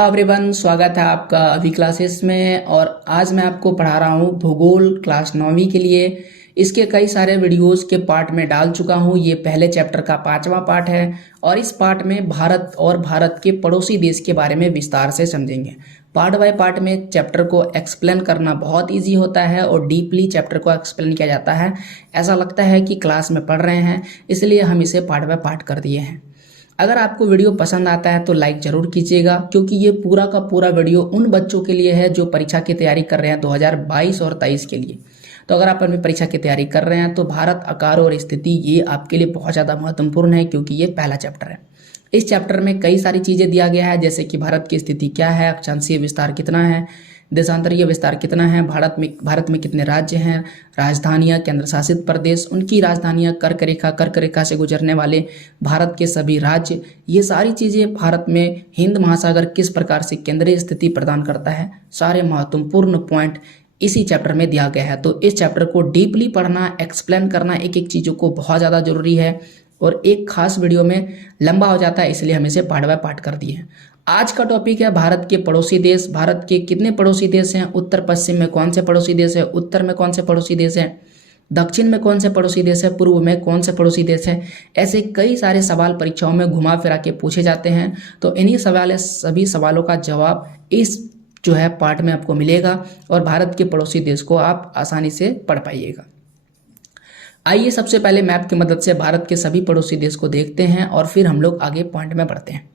Hello everyone, स्वागत है आपका अभी क्लासेस में। और आज मैं आपको पढ़ा रहा हूँ भूगोल क्लास 9वीं के लिए। इसके कई सारे वीडियोस के पार्ट में डाल चुका हूँ। ये पहले चैप्टर का 5वां पार्ट है और इस पार्ट में भारत और भारत के पड़ोसी देश के बारे में विस्तार से समझेंगे। पार्ट बाय पार्ट में चैप्टर को एक्सप्लेन करना बहुत ईजी होता है और डीपली चैप्टर को एक्सप्लेन किया जाता है। ऐसा लगता है कि क्लास में पढ़ रहे हैं, इसलिए हम इसे पार्ट बाय पार्ट कर दिए हैं। अगर आपको वीडियो पसंद आता है तो लाइक ज़रूर कीजिएगा, क्योंकि ये पूरा का पूरा वीडियो उन बच्चों के लिए है जो परीक्षा की तैयारी कर रहे हैं 2022 और 23 के लिए। तो अगर आप अपनी परीक्षा की तैयारी कर रहे हैं तो भारत, आकार और स्थिति ये आपके लिए बहुत ज़्यादा महत्वपूर्ण है, क्योंकि ये पहला चैप्टर है। इस चैप्टर में कई सारी चीज़ें दिया गया है, जैसे कि भारत की स्थिति क्या है, अक्षांशीय विस्तार कितना है, देशांतरीय विस्तार कितना है, भारत में कितने राज्य हैं, राजधानियाँ, केंद्र शासित प्रदेश, उनकी राजधानियाँ, कर्क रेखा से गुजरने वाले भारत के सभी राज्य, ये सारी चीज़ें भारत में हिंद महासागर किस प्रकार से केंद्रीय स्थिति प्रदान करता है, सारे महत्वपूर्ण पॉइंट इसी चैप्टर में दिया गया है। तो इस चैप्टर को डीपली पढ़ना, एक्सप्लेन करना एक एक चीज़ों को बहुत ज़्यादा जरूरी है और एक खास वीडियो में लंबा हो जाता है, इसलिए हम इसे पार्ट बाय पार्ट कर दिए हैं। आज का टॉपिक है भारत के पड़ोसी देश। भारत के कितने पड़ोसी देश हैं, उत्तर पश्चिम में कौन से पड़ोसी देश है, उत्तर में कौन से पड़ोसी देश हैं, दक्षिण में कौन से पड़ोसी देश है, पूर्व में कौन से पड़ोसी देश है। ऐसे कई सारे सवाल परीक्षाओं में घुमा फिरा के पूछे जाते हैं। तो इन्हीं सभी सवालों का जवाब इस जो है पार्ट में आपको मिलेगा और भारत के पड़ोसी देश को आप आसानी से पढ़ पाइएगा। आइए सबसे पहले मैप की मदद से भारत के सभी पड़ोसी देश को देखते हैं और फिर हम लोग आगे पॉइंट में बढ़ते हैं।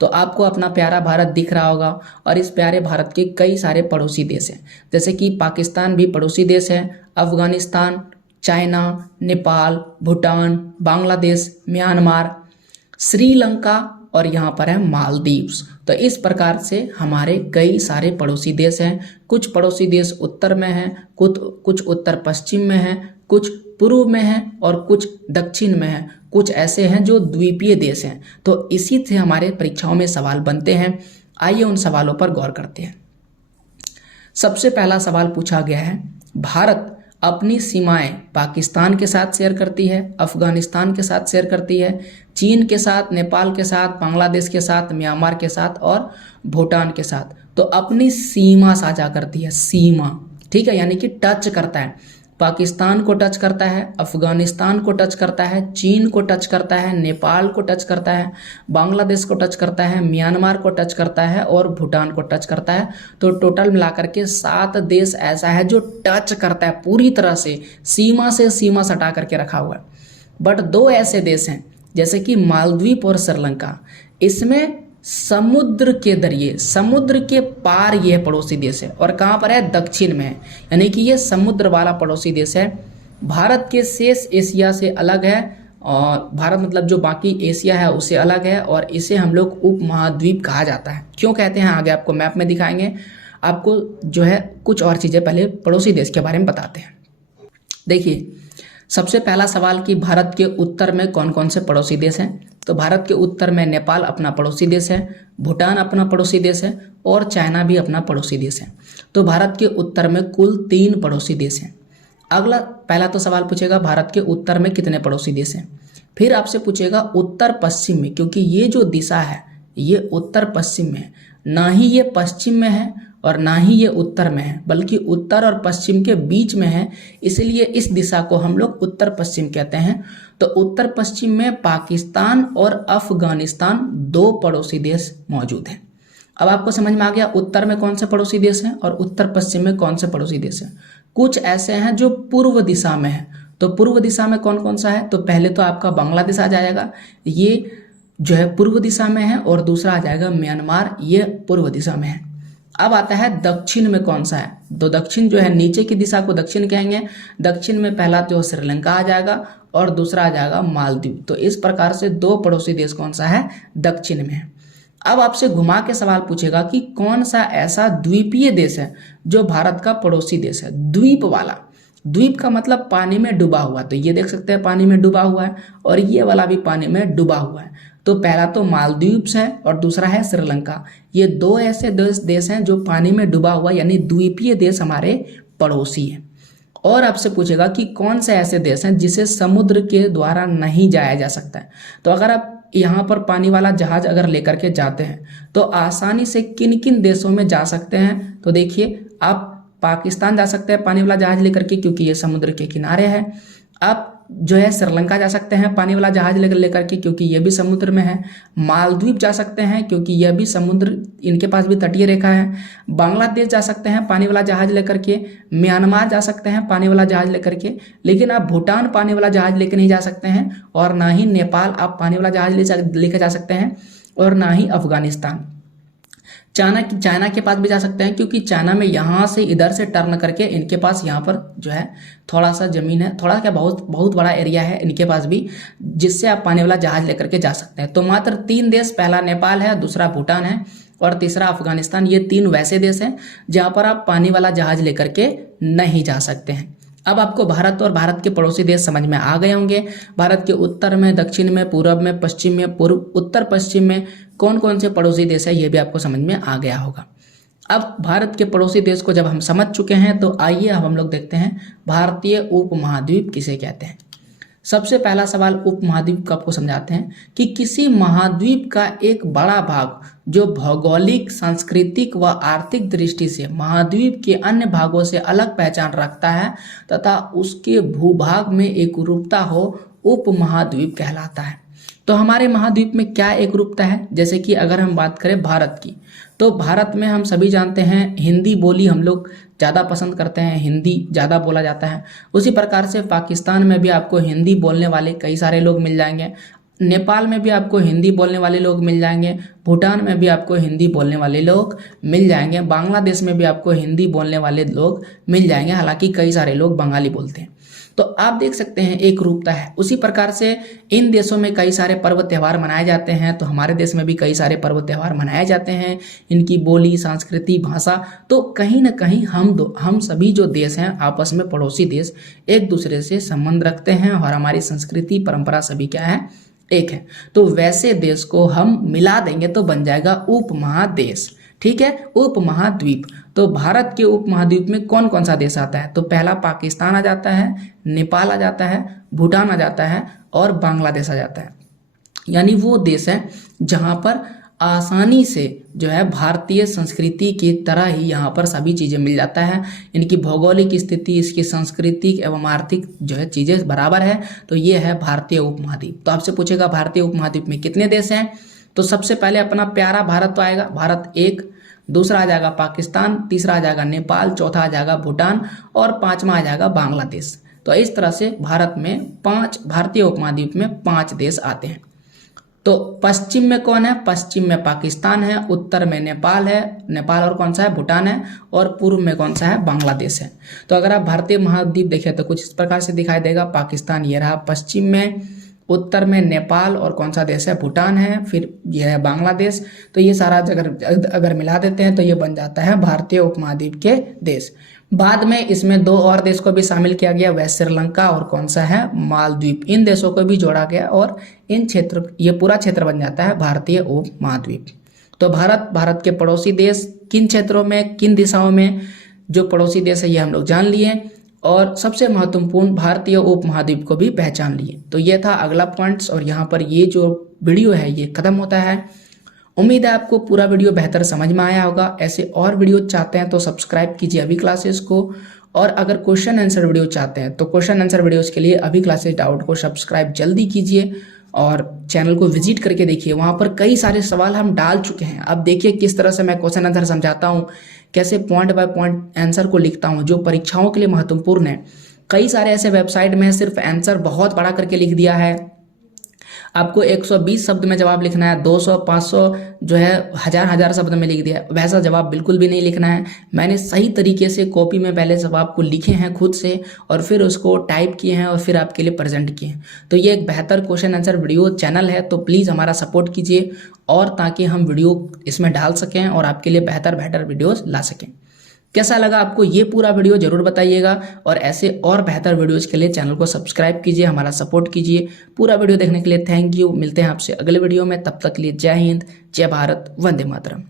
तो आपको अपना प्यारा भारत दिख रहा होगा और इस प्यारे भारत के कई सारे पड़ोसी देश हैं, जैसे कि पाकिस्तान भी पड़ोसी देश है, अफगानिस्तान, चाइना, नेपाल, भूटान, बांग्लादेश, म्यांमार, श्रीलंका और यहाँ पर है मालदीव्स। तो इस प्रकार से हमारे कई सारे पड़ोसी देश हैं। कुछ पड़ोसी देश उत्तर में हैं, कुछ उत्तर पश्चिम में हैं, कुछ पूर्व में हैं और कुछ दक्षिण में हैं, कुछ ऐसे हैं जो द्वीपीय देश हैं। तो इसी से हमारे परीक्षाओं में सवाल बनते हैं। आइए उन सवालों पर गौर करते हैं। सबसे पहला सवाल पूछा गया है, भारत अपनी सीमाएं पाकिस्तान के साथ शेयर करती है, अफगानिस्तान के साथ शेयर करती है, चीन के साथ, नेपाल के साथ, बांग्लादेश के साथ, म्यांमार के साथ और भूटान के साथ। तो अपनी सीमा साझा करती है, सीमा, ठीक है, यानी कि टच करता है। पाकिस्तान को टच करता है, अफगानिस्तान को टच करता है, चीन को टच करता है, नेपाल को टच करता है, बांग्लादेश को टच करता है, म्यांमार को टच करता है और भूटान को टच करता है। तो टोटल मिलाकर के 7 देश ऐसा है जो टच करता है पूरी तरह से सीमा सटा करके रखा हुआ है। बट 2 ऐसे देश हैं जैसे कि मालदीव और श्रीलंका, इसमें समुद्र के दरिए, समुद्र के पार ये पड़ोसी देश है और कहाँ पर है, दक्षिण में है, यानी कि ये समुद्र वाला पड़ोसी देश है। भारत के शेष एशिया से अलग है और भारत मतलब जो बाकी एशिया है उससे अलग है और इसे हम लोग उप महाद्वीप कहा जाता है। क्यों कहते हैं आगे आपको मैप में दिखाएंगे। आपको जो है कुछ और चीज़ें पहले पड़ोसी देश के बारे में बताते हैं। देखिए, सबसे पहला सवाल कि भारत के उत्तर में कौन कौन से पड़ोसी देश हैं। तो भारत के उत्तर में नेपाल अपना पड़ोसी देश है, भूटान अपना पड़ोसी देश है और चाइना भी अपना पड़ोसी देश है। तो भारत के उत्तर में कुल 3 पड़ोसी देश हैं। अगला पहला तो सवाल पूछेगा भारत के उत्तर में कितने पड़ोसी देश हैं। फिर आपसे पूछेगा उत्तर पश्चिम में, क्योंकि ये जो दिशा है ये उत्तर पश्चिम में है, ना ही ये पश्चिम में है और ना ही ये उत्तर में है, बल्कि उत्तर और पश्चिम के बीच में है, इसलिए इस दिशा को हम लोग उत्तर पश्चिम कहते हैं। तो उत्तर पश्चिम में पाकिस्तान और अफगानिस्तान 2 पड़ोसी देश मौजूद हैं। अब आपको समझ में आ गया उत्तर में कौन से पड़ोसी देश हैं और उत्तर पश्चिम में कौन से पड़ोसी देश हैं। कुछ ऐसे हैं जो पूर्व दिशा में है। तो पूर्व दिशा में कौन कौन सा है, तो पहले तो आपका बांग्लादेश आ जाएगा, ये जो है पूर्व दिशा में है, और दूसरा आ जाएगा म्यांमार, ये पूर्व दिशा में है। अब आता है दक्षिण में कौन सा है। तो दक्षिण जो है नीचे की दिशा को दक्षिण कहेंगे। दक्षिण में पहला जो श्रीलंका आ जाएगा और दूसरा आ जाएगा मालदीव। तो इस प्रकार से 2 पड़ोसी देश कौन सा है, दक्षिण में है। अब आपसे घुमा के सवाल पूछेगा कि कौन सा ऐसा द्वीपीय देश है जो भारत का पड़ोसी देश है, द्वीप वाला। द्वीप का मतलब पानी में डूबा हुआ, तो ये देख सकते हैं पानी में डूबा हुआ है और ये वाला भी पानी में डूबा हुआ है। तो पहला तो मालदीव्स है और दूसरा है श्रीलंका। ये 2 ऐसे देश हैं जो पानी में डूबा हुआ, यानी द्वीपीय देश हमारे पड़ोसी हैं। और आपसे पूछेगा कि कौन से ऐसे देश हैं जिसे समुद्र के द्वारा नहीं जाया जा सकता है। तो अगर आप यहाँ पर पानी वाला जहाज अगर लेकर के जाते हैं तो आसानी से किन किन देशों में जा सकते हैं। तो देखिए, आप पाकिस्तान जा सकते हैं पानी वाला जहाज लेकर के, क्योंकि ये समुद्र के किनारे है। आप जो है श्रीलंका जा सकते हैं पानी वाला जहाज लेकर के, क्योंकि ये भी समुद्र में है। मालदीव जा सकते हैं क्योंकि यह भी समुद्र, इनके पास भी तटीय रेखा है। बांग्लादेश जा सकते हैं पानी वाला जहाज लेकर के। म्यांमार जा सकते हैं पानी वाला जहाज लेकर के। लेकिन आप भूटान पानी वाला जहाज लेकर नहीं जा सकते हैं, और ना ही नेपाल आप पानी वाला जहाज लेकर जा सकते हैं, और ना ही अफगानिस्तान। चाइना के पास भी जा सकते हैं, क्योंकि चाइना में यहाँ से इधर से टर्न करके इनके पास यहाँ पर जो है थोड़ा सा जमीन है, थोड़ा क्या बहुत बड़ा एरिया है इनके पास भी, जिससे आप पानी वाला जहाज लेकर के जा सकते हैं। तो मात्र 3 देश, पहला नेपाल है, दूसरा भूटान है और तीसरा अफगानिस्तान। ये 3 वैसे देश हैं जहाँ पर आप पानी वाला जहाज लेकर के नहीं जा सकते हैं। अब आपको भारत और भारत के पड़ोसी देश समझ में आ गए होंगे। भारत के उत्तर में, दक्षिण में, पूर्व में, पश्चिम में, उत्तर पश्चिम में कौन कौन से पड़ोसी देश है, ये भी आपको समझ में आ गया होगा। अब भारत के पड़ोसी देश को जब हम समझ चुके हैं, तो आइए अब हम लोग देखते हैं भारतीय उपमहाद्वीप किसे कहते हैं। सबसे पहला सवाल उपमहाद्वीप का आपको समझाते हैं कि किसी महाद्वीप का एक बड़ा भाग जो भौगोलिक, सांस्कृतिक व आर्थिक दृष्टि से महाद्वीप के अन्य भागों से अलग पहचान रखता है तथा उसके भूभाग में एकरूपता हो, उपमहाद्वीप कहलाता है। तो हमारे महाद्वीप में क्या एकरूपता है? जैसे कि अगर हम बात करें भारत की, तो भारत में हम सभी जानते हैं हिंदी बोली हम लोग ज़्यादा पसंद करते हैं, हिंदी ज़्यादा बोला जाता है। उसी प्रकार से पाकिस्तान में भी आपको हिंदी बोलने वाले कई सारे लोग मिल जाएंगे। नेपाल में भी आपको हिंदी बोलने वाले लोग मिल जाएंगे। भूटान में भी आपको हिंदी बोलने वाले लोग मिल जाएंगे। बांग्लादेश में भी आपको हिंदी बोलने वाले लोग मिल जाएंगे, हालांकि कई सारे लोग बंगाली बोलते हैं। तो आप देख सकते हैं एक रूपता है। उसी प्रकार से इन देशों में कई सारे पर्व त्यौहार मनाए जाते हैं, तो हमारे देश में भी कई सारे पर्व त्यौहार मनाए जाते हैं। इनकी बोली, संस्कृति, भाषा, तो कहीं ना कहीं हम सभी जो देश हैं आपस में पड़ोसी देश एक दूसरे से संबंध रखते हैं, और हमारी संस्कृति, परंपरा सभी क्या है, एक है। तो वैसे देश को हम मिला देंगे तो बन जाएगा उपमहादेश। ठीक है, उपमहाद्वीप। तो भारत के उपमहाद्वीप में कौन कौन सा देश आता है? तो पहला पाकिस्तान आ जाता है, नेपाल आ जाता है, भूटान आ जाता है और बांग्लादेश आ जाता है। यानी वो देश है जहाँ पर आसानी से जो है भारतीय संस्कृति की तरह ही यहाँ पर सभी चीज़ें मिल जाता है। इनकी भौगोलिक स्थिति, इसकी सांस्कृतिक एवं आर्थिक जो है चीज़ें बराबर है। तो ये है भारतीय उपमहाद्वीप। तो आपसे पूछेगा भारतीय उपमहाद्वीप में कितने देश हैं? तो सबसे पहले अपना प्यारा भारत तो आएगा, भारत एक, दूसरा आ जाएगा पाकिस्तान, तीसरा आ जाएगा नेपाल, चौथा आ जाएगा भूटान और पांचवा आ जाएगा बांग्लादेश। तो इस तरह से भारत में भारतीय उपमहाद्वीप में 5 देश आते हैं। तो पश्चिम में कौन है? पश्चिम में पाकिस्तान है, उत्तर में नेपाल है, नेपाल और कौन सा है? भूटान है, और पूर्व में कौन सा है? बांग्लादेश है। तो अगर आप भारतीय महाद्वीप देखें तो कुछ इस प्रकार से दिखाई देगा। पाकिस्तान ये रहा पश्चिम में, उत्तर में नेपाल और कौन सा देश है? भूटान है, फिर यह है बांग्लादेश। तो ये सारा अगर मिला देते हैं तो ये बन जाता है भारतीय उपमहाद्वीप के देश। बाद में इसमें 2 और देश को भी शामिल किया गया, वह श्रीलंका और कौन सा है? मालदीव। इन देशों को भी जोड़ा गया और ये पूरा क्षेत्र बन जाता है भारतीय उपमहाद्वीप। तो भारत के पड़ोसी देश किन क्षेत्रों में, किन दिशाओं में जो पड़ोसी देश है ये हम लोग जान लिए, और सबसे महत्वपूर्ण भारतीय उपमहाद्वीप को भी पहचान लिए। तो ये था अगला पॉइंट्स, और यहाँ पर ये जो वीडियो है ये खत्म होता है। उम्मीद है आपको पूरा वीडियो बेहतर समझ में आया होगा। ऐसे और वीडियो चाहते हैं तो सब्सक्राइब कीजिए अभी क्लासेस को, और अगर क्वेश्चन आंसर वीडियो चाहते हैं तो क्वेश्चन आंसर वीडियोस के लिए अभी क्लासेस डाउट को सब्सक्राइब जल्दी कीजिए और चैनल को विजिट करके देखिए। वहाँ पर कई सारे सवाल हम डाल चुके हैं। अब देखिए किस तरह से मैं क्वेश्चन आंसर समझाता हूँ, कैसे पॉइंट बाय पॉइंट आंसर को लिखता हूँ जो परीक्षाओं के लिए महत्वपूर्ण है। कई सारे ऐसे वेबसाइट में सिर्फ आंसर बहुत बड़ा करके लिख दिया है, आपको 120 शब्द में जवाब लिखना है, 200, 500 जो है हजार शब्द में लिख दिया। वैसा जवाब बिल्कुल भी नहीं लिखना है। मैंने सही तरीके से कॉपी में पहले जवाब को लिखे हैं खुद से, और फिर उसको टाइप किए हैं और फिर आपके लिए प्रेजेंट किए हैं। तो ये एक बेहतर क्वेश्चन आंसर वीडियो चैनल है, तो प्लीज़ हमारा सपोर्ट कीजिए, और ताकि हम वीडियो इसमें डाल सकें और आपके लिए बेहतर वीडियोज़ ला सकें। कैसा लगा आपको ये पूरा वीडियो जरूर बताइएगा, और ऐसे और बेहतर वीडियोज़ के लिए चैनल को सब्सक्राइब कीजिए, हमारा सपोर्ट कीजिए। पूरा वीडियो देखने के लिए थैंक यू। मिलते हैं आपसे अगले वीडियो में, तब तक के लिए जय हिंद, जय भारत, वंदे मातरम।